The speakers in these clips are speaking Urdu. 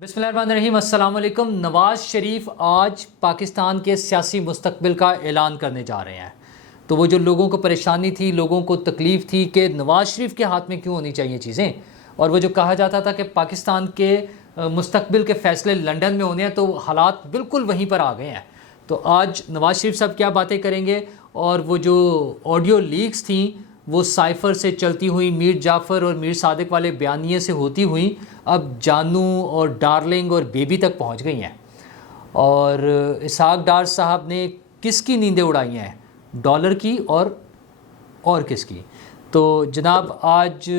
بسم اللہ الرحمن الرحیم، السلام علیکم۔ نواز شریف آج پاکستان کے سیاسی مستقبل کا اعلان کرنے جا رہے ہیں۔ تو وہ جو لوگوں کو پریشانی تھی، لوگوں کو تکلیف تھی کہ نواز شریف کے ہاتھ میں کیوں ہونی چاہیے چیزیں، اور وہ جو کہا جاتا تھا کہ پاکستان کے مستقبل کے فیصلے لندن میں ہونے ہیں، تو حالات بالکل وہیں پر آ گئے ہیں۔ تو آج نواز شریف صاحب کیا باتیں کریں گے، اور وہ جو آڈیو لیکس تھیں وہ سائفر سے چلتی ہوئی میر جعفر اور میر صادق والے بیانیے سے ہوتی ہوئی اب جانو اور ڈارلنگ اور بیبی تک پہنچ گئی ہیں۔ اور اسحاق ڈار صاحب نے کس کی نیندیں اڑائی ہیں، ڈالر کی اور کس کی؟ تو جناب آج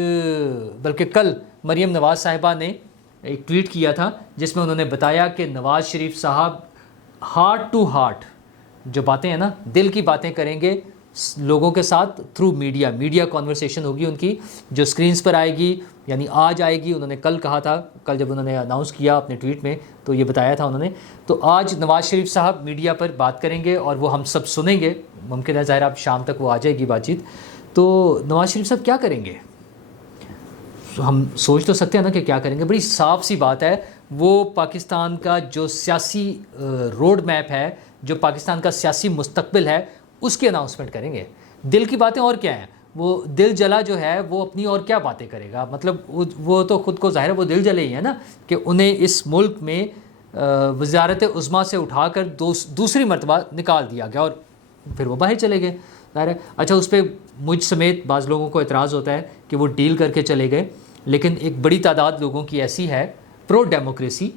بلکہ کل مریم نواز صاحبہ نے ایک ٹویٹ کیا تھا جس میں انہوں نے بتایا کہ نواز شریف صاحب ہارٹ ٹو ہارٹ جو باتیں ہیں نا، دل کی باتیں کریں گے لوگوں کے ساتھ تھرو میڈیا کانورسیشن ہوگی ان کی، جو سکرینز پر آئے گی، یعنی آج آئے گی۔ انہوں نے کل کہا تھا، کل جب انہوں نے اناؤنس کیا اپنے ٹویٹ میں تو یہ بتایا تھا انہوں نے۔ تو آج نواز شریف صاحب میڈیا پر بات کریں گے اور وہ ہم سب سنیں گے، ممکن ہے ظاہر اب شام تک وہ آ جائے گی بات چیت۔ تو نواز شریف صاحب کیا کریں گے، ہم سوچ تو سکتے ہیں نا کہ کیا کریں گے۔ بڑی صاف سی بات ہے، وہ پاکستان کا جو سیاسی روڈ میپ ہے، جو پاکستان کا سیاسی مستقبل ہے، اس کی اناؤنسمنٹ کریں گے۔ دل کی باتیں اور کیا ہیں، وہ دل جلا جو ہے وہ اپنی اور کیا باتیں کرے گا، مطلب وہ تو خود کو ظاہر ہے وہ دل جلے ہی ہے نا کہ انہیں اس ملک میں وزارت عظمیٰ سے اٹھا کر دوسری مرتبہ نکال دیا گیا اور پھر وہ باہر چلے گئے، ظاہر ہے۔ اچھا، اس پہ مجھ سمیت بعض لوگوں کو اعتراض ہوتا ہے کہ وہ ڈیل کر کے چلے گئے، لیکن ایک بڑی تعداد لوگوں کی ایسی ہے پرو ڈیموکریسی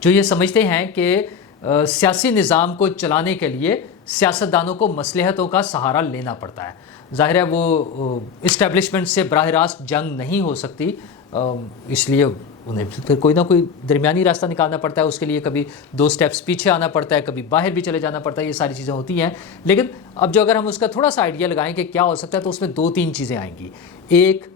جو یہ سمجھتے ہیں کہ سیاسی نظام کو چلانے کے لیے سیاستدانوں کو مصلحتوں کا سہارا لینا پڑتا ہے۔ ظاہر ہے وہ اسٹیبلشمنٹ سے براہ راست جنگ نہیں ہو سکتی، اس لیے انہیں پھر کوئی نہ کوئی درمیانی راستہ نکالنا پڑتا ہے۔ اس کے لیے کبھی 2 سٹیپس پیچھے آنا پڑتا ہے، کبھی باہر بھی چلے جانا پڑتا ہے، یہ ساری چیزیں ہوتی ہیں۔ لیکن اب جو اگر ہم اس کا تھوڑا سا آئیڈیا لگائیں کہ کیا ہو سکتا ہے، تو اس میں 2-3 چیزیں آئیں گی۔ ایک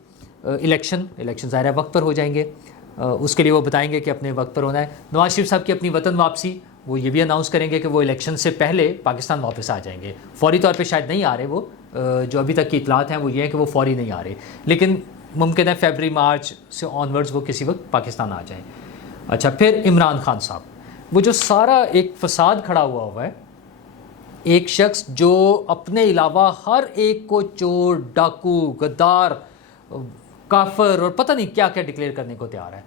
الیکشن ظاہر ہے وقت پر ہو جائیں گے، اس کے لیے وہ بتائیں گے کہ اپنے وقت پر ہونا ہے۔ نواز شریف صاحب کی اپنی وطن واپسی، وہ یہ بھی اناؤنس کریں گے کہ وہ الیکشن سے پہلے پاکستان واپس آ جائیں گے۔ فوری طور پہ شاید نہیں آ رہے، وہ جو ابھی تک کی اطلاعات ہیں وہ یہ ہیں کہ وہ فوری نہیں آ رہے، لیکن ممکن ہے فیبری مارچ سے آنورڈز وہ کسی وقت پاکستان آ جائیں۔ اچھا، پھر عمران خان صاحب، وہ جو سارا ایک فساد کھڑا ہوا ہے، ایک شخص جو اپنے علاوہ ہر ایک کو چور، ڈاکو، غدار، کافر اور پتہ نہیں کیا کیا ڈکلیئر کرنے کو تیار ہے،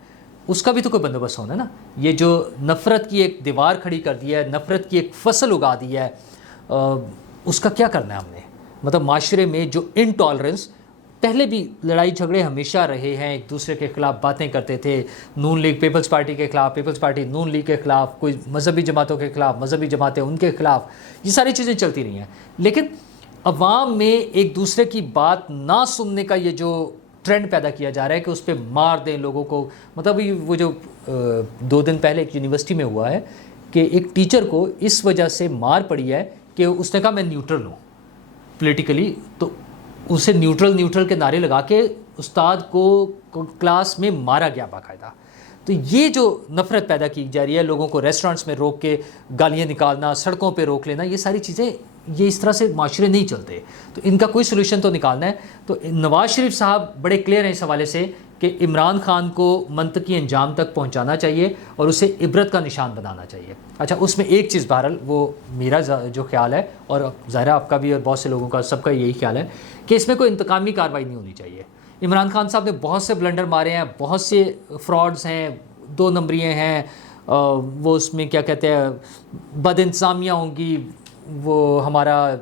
اس کا بھی تو کوئی بندوبست ہونا ہے نا۔ یہ جو نفرت کی ایک دیوار کھڑی کر دی ہے، نفرت کی ایک فصل اگا دی ہے، اس کا کیا کرنا ہے ہم نے؟ مطلب معاشرے میں جو انٹالرنس، پہلے بھی لڑائی جھگڑے ہمیشہ رہے ہیں، ایک دوسرے کے خلاف باتیں کرتے تھے، نون لیگ پیپلز پارٹی کے خلاف، پیپلز پارٹی نون لیگ کے خلاف، کوئی مذہبی جماعتوں کے خلاف، مذہبی جماعتیں ان کے خلاف، یہ ساری چیزیں چلتی رہی ہیں۔ لیکن عوام میں ایک دوسرے کی بات نہ سننے کا یہ جو ٹرینڈ پیدا کیا جا رہا ہے کہ اس پہ مار دیں لوگوں کو، مطلب وہ جو 2 دن پہلے ایک یونیورسٹی میں ہوا ہے کہ ایک ٹیچر کو اس وجہ سے مار پڑی ہے کہ اس نے کہا میں نیوٹرل ہوں پولیٹیکلی، تو اسے نیوٹرل کے نعرے لگا کے استاد کو کلاس میں مارا گیا باقاعدہ۔ تو یہ جو نفرت پیدا کی جا رہی ہے، لوگوں کو ریسٹورنٹس میں روک کے گالیاں نکالنا، سڑکوں پہ روک لینا، یہ ساری چیزیں، یہ اس طرح سے معاشرے نہیں چلتے، تو ان کا کوئی سولوشن تو نکالنا ہے۔ تو نواز شریف صاحب بڑے کلیئر ہیں اس حوالے سے کہ عمران خان کو منطقی انجام تک پہنچانا چاہیے اور اسے عبرت کا نشان بنانا چاہیے۔ اچھا، اس میں ایک چیز بہرحال وہ میرا جو خیال ہے، اور ظاہر آپ کا بھی اور بہت سے لوگوں کا، سب کا یہی خیال ہے کہ اس میں کوئی انتقامی کارروائی نہیں ہونی چاہیے۔ عمران خان صاحب نے بہت سے بلنڈر مارے ہیں، بہت سے فراڈز ہیں، 2 نمبریاں ہیں، وہ اس میں کیا کہتے ہیں بد انتظامیہ ہوں گی، وہ ہمارا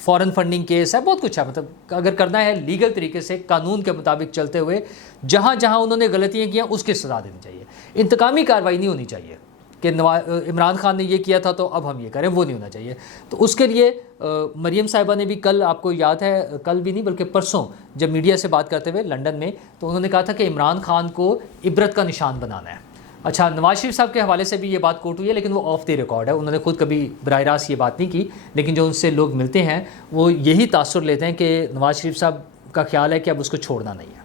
فورن فنڈنگ کیس ہے، بہت کچھ ہے۔ مطلب اگر کرنا ہے لیگل طریقے سے، قانون کے مطابق چلتے ہوئے، جہاں جہاں انہوں نے غلطیاں کیا اس کی سزا دینی چاہیے۔ انتقامی کارروائی نہیں ہونی چاہیے کہ عمران خان نے یہ کیا تھا تو اب ہم یہ کریں، وہ نہیں ہونا چاہیے۔ تو اس کے لیے مریم صاحبہ نے بھی کل، آپ کو یاد ہے، کل بھی نہیں بلکہ پرسوں جب میڈیا سے بات کرتے ہوئے لندن میں، تو انہوں نے کہا تھا کہ عمران خان کو عبرت کا نشان بنانا ہے۔ اچھا، نواز شریف صاحب کے حوالے سے بھی یہ بات کوٹ ہوئی ہے، لیکن وہ آف دی ریکارڈ ہے، انہوں نے خود کبھی براہ راست یہ بات نہیں کی، لیکن جو ان سے لوگ ملتے ہیں وہ یہی تاثر لیتے ہیں کہ نواز شریف صاحب کا خیال ہے کہ اب اس کو چھوڑنا نہیں ہے۔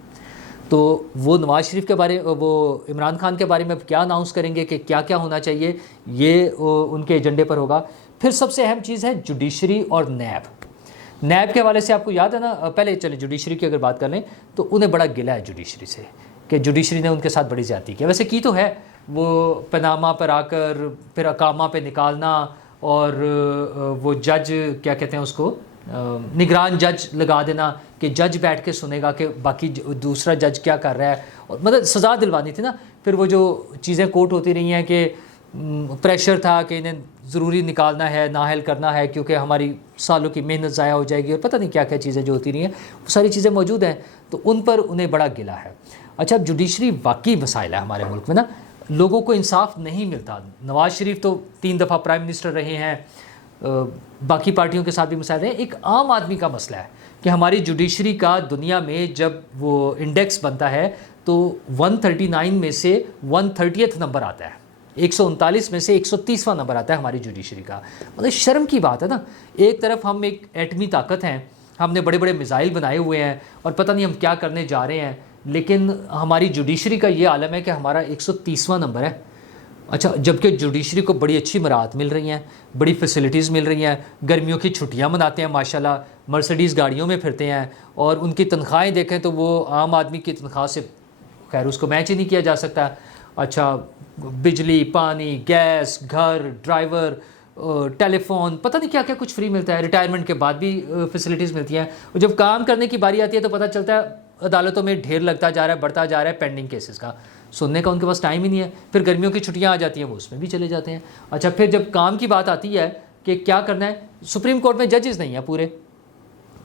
تو وہ نواز شریف کے بارے، وہ عمران خان کے بارے میں کیا اناؤنس کریں گے کہ کیا کیا ہونا چاہیے، یہ ان کے ایجنڈے پر ہوگا۔ پھر سب سے اہم چیز ہے جوڈیشری اور نیب کے حوالے سے آپ کو یاد ہے نا، پہلے چلیں جوڈیشری کی اگر بات کر لیں تو انہیں بڑا گلہ ہے جوڈیشری سے کہ جوڈیشری نے ان کے ساتھ بڑی زیادتی کی، ویسے کی تو ہے، وہ پناما پر آ کر پھر اقامہ پہ نکالنا اور وہ جج کیا کہتے ہیں اس کو نگران جج لگا دینا کہ جج بیٹھ کے سنے گا کہ باقی دوسرا جج کیا کر رہا ہے، اور مطلب سزا دلوانی تھی نا. پھر وہ جو چیزیں کوٹ ہوتی رہی ہیں کہ پریشر تھا کہ انہیں ضروری نکالنا ہے، نااہل کرنا ہے کیونکہ ہماری سالوں کی محنت ضائع ہو جائے گی، اور پتہ نہیں کیا کیا چیزیں جو ہوتی رہی ہیں وہ ساری چیزیں موجود ہیں، تو ان پر انہیں بڑا گلہ ہے. اچھا اب جوڈیشری واقعی مسائل ہے ہمارے ملک میں نا، لوگوں کو انصاف نہیں ملتا. نواز شریف تو 3 دفعہ پرائم منسٹر رہے ہیں، باقی پارٹیوں کے ساتھ بھی مسائل ہیں. ایک عام آدمی کا مسئلہ ہے کہ ہماری جوڈیشری کا دنیا میں جب وہ انڈیکس بنتا ہے تو 139 میں سے 130th نمبر آتا ہے، 139 میں سے 130واں نمبر آتا ہے ہماری جوڈیشری کا. مطلب شرم کی بات ہے نا. ایک طرف ہم ایک ایٹمی طاقت ہیں، ہم نے بڑے بڑے میزائل بنائے ہوئے ہیں اور پتہ نہیں ہم کیا کرنے جا رہے ہیں، لیکن ہماری جوڈیشری کا یہ عالم ہے کہ ہمارا 130واں نمبر ہے. اچھا جبکہ جوڈیشری کو بڑی اچھی مراحت مل رہی ہیں، بڑی فیسلٹیز مل رہی ہیں، گرمیوں کی چھٹیاں مناتے ہیں ماشاءاللہ، مرسڈیز گاڑیوں میں پھرتے ہیں، اور ان کی تنخواہیں دیکھیں تو وہ عام آدمی کی تنخواہ سے خیر اس کو میچ ہی نہیں کیا جا سکتا. اچھا بجلی، پانی، گیس، گھر، ڈرائیور، ٹیلی فون، پتہ نہیں کیا کیا کچھ فری ملتا ہے. ریٹائرمنٹ کے بعد بھی فیسلٹیز ملتی ہیں، اور جب کام کرنے کی باری آتی ہے تو پتہ چلتا ہے عدالتوں میں ڈھیر لگتا جا رہا ہے، بڑھتا جا رہا ہے پینڈنگ کیسز کا. سننے کا ان کے پاس ٹائم ہی نہیں ہے. پھر گرمیوں کی چھٹیاں آ جاتی ہیں، وہ اس میں بھی چلے جاتے ہیں. اچھا پھر جب کام کی بات آتی ہے کہ کیا کرنا ہے، سپریم کورٹ میں ججز نہیں ہیں پورے.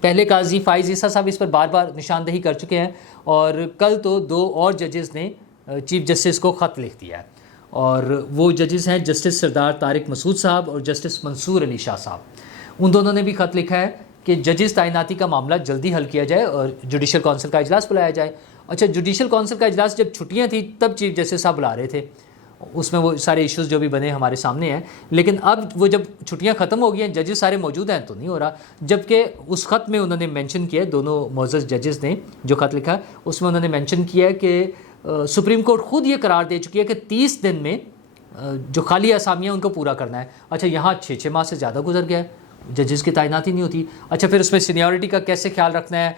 پہلے قاضی فائز عیسیٰ صاحب اس پر بار بار نشاندہی کر چکے ہیں، اور کل تو 2 اور ججز نے چیف جسٹس کو خط لکھ دیا ہے، اور وہ ججز ہیں جسٹس سردار طارق مسعود صاحب اور جسٹس منصور علی شاہ صاحب. ان دونوں نے بھی خط لکھا ہے کہ ججز تعیناتی کا معاملہ جلدی حل کیا جائے اور جوڈیشل کونسل کا اجلاس بلایا جائے. اچھا جوڈیشل کونسل کا اجلاس جب چھٹیاں تھیں تب چیف جسٹس صاحب بلا رہے تھے، اس میں وہ سارے ایشوز جو بھی بنے ہمارے سامنے ہیں. لیکن اب وہ جب چھٹیاں ختم ہو گئی ہیں، ججز سارے موجود ہیں تو نہیں ہو رہا. جبکہ اس خط میں انہوں نے مینشن کیا ہے، دونوں معزز ججز نے جو خط لکھا ہے اس میں انہوں نے مینشن کیا ہے کہ سپریم کورٹ خود یہ قرار دے چکی ہے کہ 30 دن میں جو خالی اسامیاں ان کو پورا کرنا ہے. اچھا یہاں 6 ماہ سے زیادہ گزر گیا ہے، ججز کی تعیناتی نہیں ہوتی. اچھا پھر اس میں سینیورٹی کا کیسے خیال رکھنا ہے،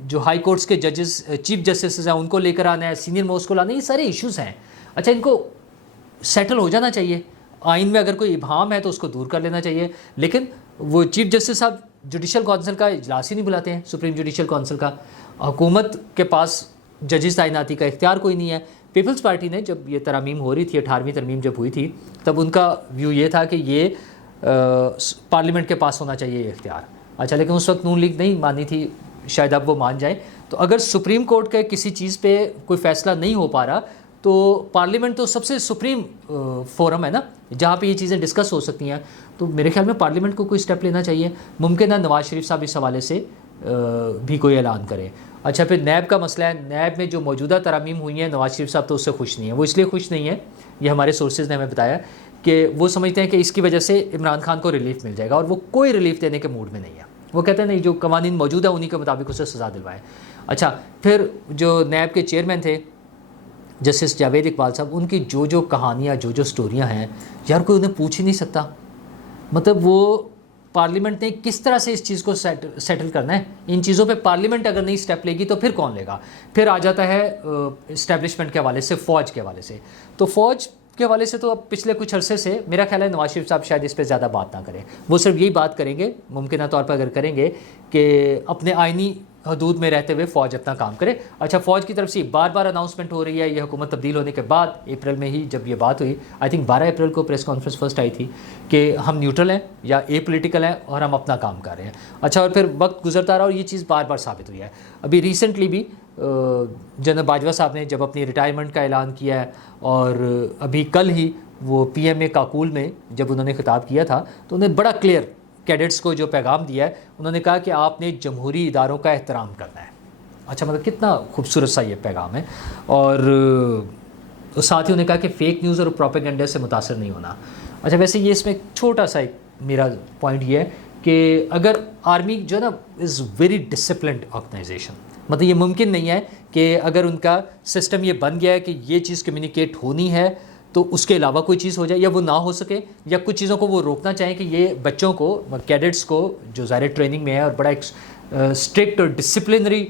جو ہائی کورٹس کے ججز چیف جسٹسز ہیں ان کو لے کر آنا ہے، سینئر موسٹ کو لانا ہے، یہ سارے ایشوز ہیں. اچھا ان کو سیٹل ہو جانا چاہیے. آئین میں اگر کوئی ابہام ہے تو اس کو دور کر لینا چاہیے، لیکن وہ چیف جسٹس صاحب جوڈیشل کونسل کا اجلاس ہی نہیں بلاتے ہیں، سپریم جوڈیشل کونسل کا. حکومت کے پاس ججز تعیناتی کا اختیار کوئی نہیں ہے. پیپلز پارٹی نے جب یہ ترامیم ہو رہی تھی، 18ویں ترمیم جب ہوئی تھی، تب ان کا ویو یہ تھا کہ یہ پارلیمنٹ کے پاس ہونا چاہیے یہ اختیار. اچھا لیکن اس وقت نون لیگ نہیں مانی تھی، شاید اب وہ مان جائیں. تو اگر سپریم کورٹ کے کسی چیز پہ کوئی فیصلہ نہیں ہو پا رہا تو پارلیمنٹ تو سب سے سپریم فورم ہے نا جہاں پہ یہ چیزیں ڈسکس ہو سکتی ہیں. تو میرے خیال میں پارلیمنٹ کو کوئی سٹیپ لینا چاہیے. ممکن ہے نواز شریف صاحب اس حوالے سے بھی کوئی اعلان کرے. اچھا پھر نیب کا مسئلہ ہے. نیب میں جو موجودہ ترامیم ہوئی ہیں نواز شریف صاحب تو اس سے خوش نہیں ہیں. وہ اس لیے خوش نہیں ہیں، یہ ہمارے سورسز نے ہمیں بتایا کہ وہ سمجھتے ہیں کہ اس کی وجہ سے عمران خان کو ریلیف مل جائے گا، اور وہ کوئی ریلیف دینے کے موڈ میں نہیں ہے. وہ کہتے ہیں نہیں، جو قوانین موجود ہیں انہی کے مطابق اسے سزا دلوائیں. اچھا پھر جو نیب کے چیئرمین تھے جسٹس جاوید اقبال صاحب، ان کی جو کہانیاں جو سٹوریاں ہیں یار کوئی انہیں پوچھ ہی نہیں سکتا. مطلب وہ پارلیمنٹ نے کس طرح سے اس چیز کو سیٹل کرنا ہے. ان چیزوں پہ پارلیمنٹ اگر نہیں سٹیپ لے گی تو پھر کون لے گا. پھر آ جاتا ہے اسٹیبلشمنٹ کے حوالے سے، فوج کے حوالے سے. تو فوج کے حوالے سے تو اب پچھلے کچھ عرصے سے میرا خیال ہے نواز شریف صاحب شاید اس پہ زیادہ بات نہ کریں. وہ صرف یہی بات کریں گے ممکنہ طور پر اگر کریں گے کہ اپنے آئینی حدود میں رہتے ہوئے فوج اپنا کام کرے. اچھا فوج کی طرف سے بار بار اناؤنسمنٹ ہو رہی ہے، یہ حکومت تبدیل ہونے کے بعد اپریل میں ہی جب یہ بات ہوئی، آئی تھنک 12 اپریل کو پریس کانفرنس فرسٹ آئی تھی کہ ہم نیوٹرل ہیں یا اے پولیٹیکل ہیں اور ہم اپنا کام کر رہے ہیں. اچھا اور پھر وقت گزرتا رہا اور یہ چیز بار بار ثابت ہوئی ہے. ابھی ریسنٹلی بھی جنرل باجوہ صاحب نے جب اپنی ریٹائرمنٹ کا اعلان کیا ہے، اور ابھی کل ہی وہ پی ایم اے کاکول میں جب انہوں نے خطاب کیا تھا تو انہیں بڑا کلیئر کیڈٹس کو جو پیغام دیا ہے، انہوں نے کہا کہ آپ نے جمہوری اداروں کا احترام کرنا ہے. اچھا مطلب کتنا خوبصورت سا یہ پیغام ہے. اور ساتھ ہی انہوں نے کہا کہ فیک نیوز اور پروپیگنڈے سے متاثر نہیں ہونا. اچھا ویسے یہ اس میں چھوٹا سا ایک میرا پوائنٹ یہ ہے کہ اگر آرمی جو ہے نا از ویری ڈسپلنڈ آرگنائزیشن، مطلب یہ ممکن نہیں ہے کہ اگر ان کا سسٹم یہ بن گیا ہے کہ یہ چیز کمیونیکیٹ ہونی ہے تو اس کے علاوہ کوئی چیز ہو جائے یا وہ نہ ہو سکے، یا کچھ چیزوں کو وہ روکنا چاہیں کہ یہ بچوں کو، کیڈٹس کو جو ظاہر ٹریننگ میں ہے اور بڑا ایک اسٹرکٹ اور ڈسپلنری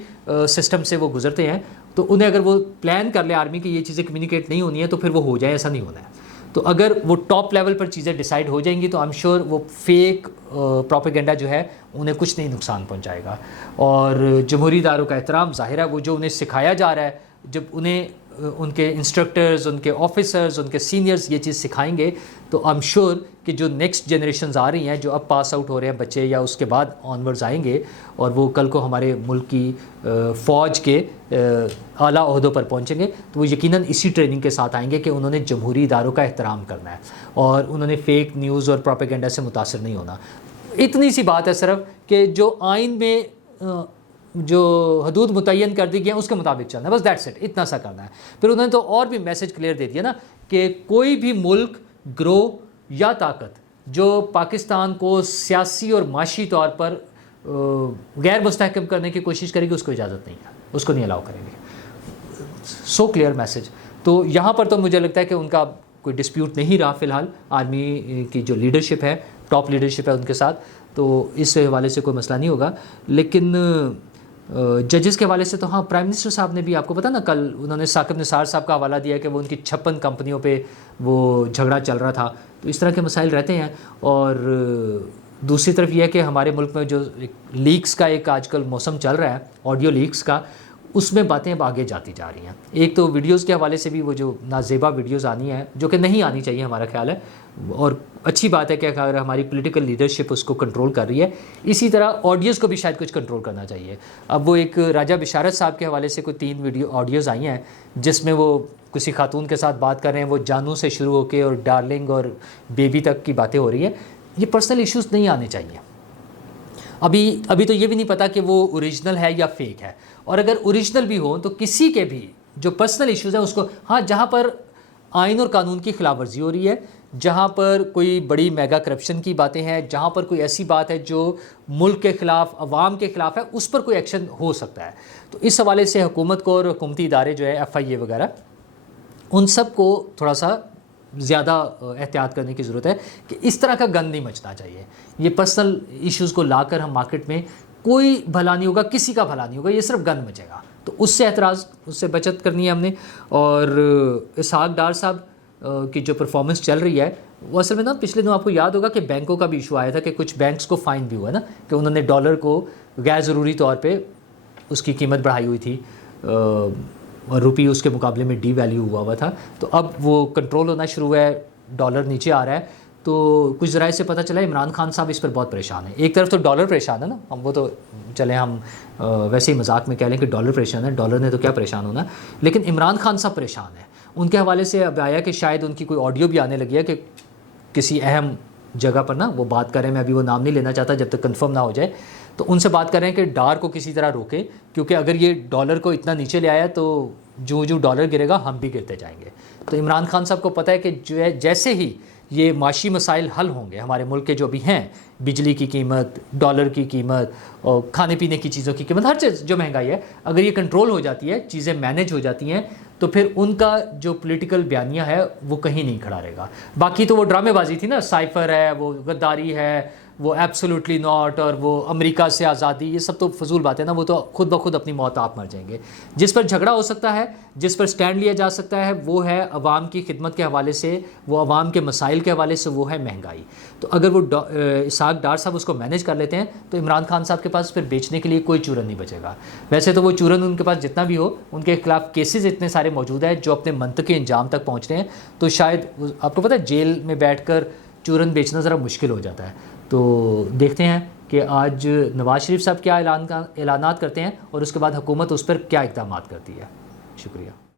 سسٹم سے وہ گزرتے ہیں، تو انہیں اگر وہ پلان کر لے آرمی کہ یہ چیزیں کمیونیکیٹ نہیں ہونی ہے تو پھر وہ ہو جائیں، ایسا نہیں ہونا ہے. تو اگر وہ ٹاپ لیول پر چیزیں ڈیسائیڈ ہو جائیں گی تو آئی ایم شیور وہ فیک پروپیگنڈا جو ہے انہیں کچھ نہیں نقصان پہنچائے گا. اور جمہوری اداروں کا احترام ظاہر ہے وہ جو انہیں سکھایا جا رہا ہے، جب انہیں ان کے انسٹرکٹرز، ان کے آفیسرز، ان کے سینئرز یہ چیز سکھائیں گے تو آئی ایم شیور کہ جو نیکسٹ جنریشنز آ رہی ہیں، جو اب پاس آؤٹ ہو رہے ہیں بچے یا اس کے بعد آنورڈز آئیں گے، اور وہ کل کو ہمارے ملک کی فوج کے اعلیٰ عہدوں پر پہنچیں گے، تو وہ یقیناً اسی ٹریننگ کے ساتھ آئیں گے کہ انہوں نے جمہوری اداروں کا احترام کرنا ہے اور انہوں نے فیک نیوز اور پروپیگنڈا سے متاثر نہیں ہونا. اتنی سی بات ہے صرف کہ جو آئین میں جو حدود متعین کر دی گئی ہیں اس کے مطابق چلنا ہے، بس دیٹس اٹ، اتنا سا کرنا ہے. پھر انہوں نے تو اور بھی میسج کلیئر دے دیا نا کہ کوئی بھی ملک، گروہ یا طاقت جو پاکستان کو سیاسی اور معاشی طور پر غیر مستحکم کرنے کی کوشش کرے گی اس کو اجازت نہیں ہے، اس کو نہیں الاؤ کریں گے. So clear message. تو یہاں پر تو مجھے لگتا ہے کہ ان کا کوئی ڈسپیوٹ نہیں رہا فی الحال آرمی کی جو لیڈرشپ ہے، ٹاپ لیڈرشپ ہے ان کے ساتھ، تو اس حوالے سے کوئی مسئلہ نہیں ہوگا. لیکن ججز کے حوالے سے تو ہاں، پرائم منسٹر صاحب نے بھی آپ کو پتا نا، کل انہوں نے ثاقب نثار صاحب کا حوالہ دیا کہ وہ ان کی 56 کمپنیوں پہ وہ جھگڑا چل رہا تھا. تو اس طرح کے مسائل رہتے ہیں. اور دوسری طرف یہ ہے کہ ہمارے ملک میں جو لیکس کا ایک آج کل موسم چل رہا ہے، آڈیو لیکس کا، اس میں باتیں اب آگے جاتی جا رہی ہیں. ایک تو ویڈیوز کے حوالے سے بھی وہ جو نازیبا ویڈیوز آنی ہیں جو کہ نہیں آنی چاہیے ہمارا خیال ہے، اور اچھی بات ہے کہ اگر ہماری پولیٹیکل لیڈرشپ اس کو کنٹرول کر رہی ہے، اسی طرح آڈیوز کو بھی شاید کچھ کنٹرول کرنا چاہیے. اب وہ ایک راجہ بشارت صاحب کے حوالے سے کوئی 3 آڈیوز آئی ہیں جس میں وہ کسی خاتون کے ساتھ بات کر رہے ہیں، وہ جانو سے شروع ہو کے اور ڈارلنگ اور بیبی تک کی باتیں ہو رہی ہیں. یہ پرسنل ایشوز نہیں آنے چاہیے. ابھی تو یہ بھی نہیں پتا کہ وہ اوریجنل ہے یا فیک ہے، اور اگر اوریجنل بھی ہو تو کسی کے بھی جو پرسنل ایشوز ہیں اس کو، ہاں جہاں پر آئین اور قانون کی خلاف ورزی ہو رہی ہے، جہاں پر کوئی بڑی میگا کرپشن کی باتیں ہیں، جہاں پر کوئی ایسی بات ہے جو ملک کے خلاف، عوام کے خلاف ہے، اس پر کوئی ایکشن ہو سکتا ہے. تو اس حوالے سے حکومت کو اور حکومتی ادارے جو ہے FIA وغیرہ، ان سب کو تھوڑا سا زیادہ احتیاط کرنے کی ضرورت ہے کہ اس طرح کا گند نہیں مچنا چاہیے. یہ پرسنل ایشوز کو لا کر ہم مارکیٹ میں، کوئی بھلا نہیں ہوگا، کسی کا بھلا نہیں ہوگا، یہ صرف گند مچے گا. تو اس سے اعتراض، اس سے بچت کرنی ہے ہم نے. اور اسحاق ڈار صاحب کی جو پرفارمنس چل رہی ہے، وہ اصل میں نا پچھلے دنوں آپ کو یاد ہوگا کہ بینکوں کا بھی ایشو آیا تھا کہ کچھ بینکس کو فائن بھی ہوا نا کہ انہوں نے ڈالر کو غیر ضروری طور پہ اس کی قیمت بڑھائی ہوئی تھی، اور روپی اس کے مقابلے میں ڈی ویلیو ہوا تھا. تو اب وہ کنٹرول ہونا شروع ہوا ہے، ڈالر نیچے آ رہا ہے. تو کچھ ذرائع سے پتہ چلا عمران خان صاحب اس پر بہت پریشان ہیں. ایک طرف تو ڈالر پریشان ہے نا، وہ تو چلیں ہم ویسے ہی مذاق میں کہہ لیں کہ ڈالر پریشان ہے، ڈالر نے تو کیا پریشان ہونا، لیکن عمران خان صاحب پریشان ہیں. ان کے حوالے سے اب آیا کہ شاید ان کی کوئی آڈیو بھی آنے لگی ہے کہ کسی اہم جگہ پر نا وہ بات کر رہے ہیں، میں ابھی وہ نام نہیں لینا چاہتا جب تک کنفرم نہ ہو جائے. تو ان سے بات کر رہے ہیں کہ ڈار کو کسی طرح روکیں، کیونکہ اگر یہ ڈالر کو اتنا نیچے لے آیا تو جو ڈالر گرے گا ہم بھی گرتے جائیں گے. تو عمران خان صاحب کو پتہ ہے کہ جو ہے جیسے ہی یہ معاشی مسائل حل ہوں گے ہمارے ملک کے جو بھی ہیں، بجلی کی قیمت، ڈالر کی قیمت اور کھانے پینے کی چیزوں کی قیمت، ہر چیز جو مہنگائی ہے، اگر یہ کنٹرول ہو جاتی ہے، چیزیں مینیج ہو جاتی ہیں، تو پھر ان کا جو پولیٹیکل بیانیہ ہے وہ کہیں نہیں کھڑا رہے گا. باقی تو وہ ڈرامے بازی تھی نا، سائفر ہے، وہ غداری ہے، وہ ایبسولوٹلی ناٹ، اور وہ امریکہ سے آزادی، یہ سب تو فضول باتیں نا، وہ تو خود بخود اپنی موت آپ مر جائیں گے. جس پر جھگڑا ہو سکتا ہے، جس پر سٹینڈ لیا جا سکتا ہے، وہ ہے عوام کی خدمت کے حوالے سے، وہ عوام کے مسائل کے حوالے سے، وہ ہے مہنگائی. تو اگر وہ اسحاق ڈار صاحب اس کو مینیج کر لیتے ہیں تو عمران خان صاحب کے پاس پھر بیچنے کے لیے کوئی چورن نہیں بچے گا. ویسے تو وہ چورن ان کے پاس جتنا بھی ہو، ان کے خلاف کیسز اتنے سارے موجود ہیں جو اپنے منطقی انجام تک پہنچ رہے ہیں. تو شاید آپ کو پتہ ہے جیل میں بیٹھ کر چورن بیچنا ذرا مشکل ہو جاتا ہے. تو دیکھتے ہیں کہ آج نواز شریف صاحب کیا اعلانات کرتے ہیں اور اس کے بعد حکومت اس پر کیا اقدامات کرتی ہے. شکریہ.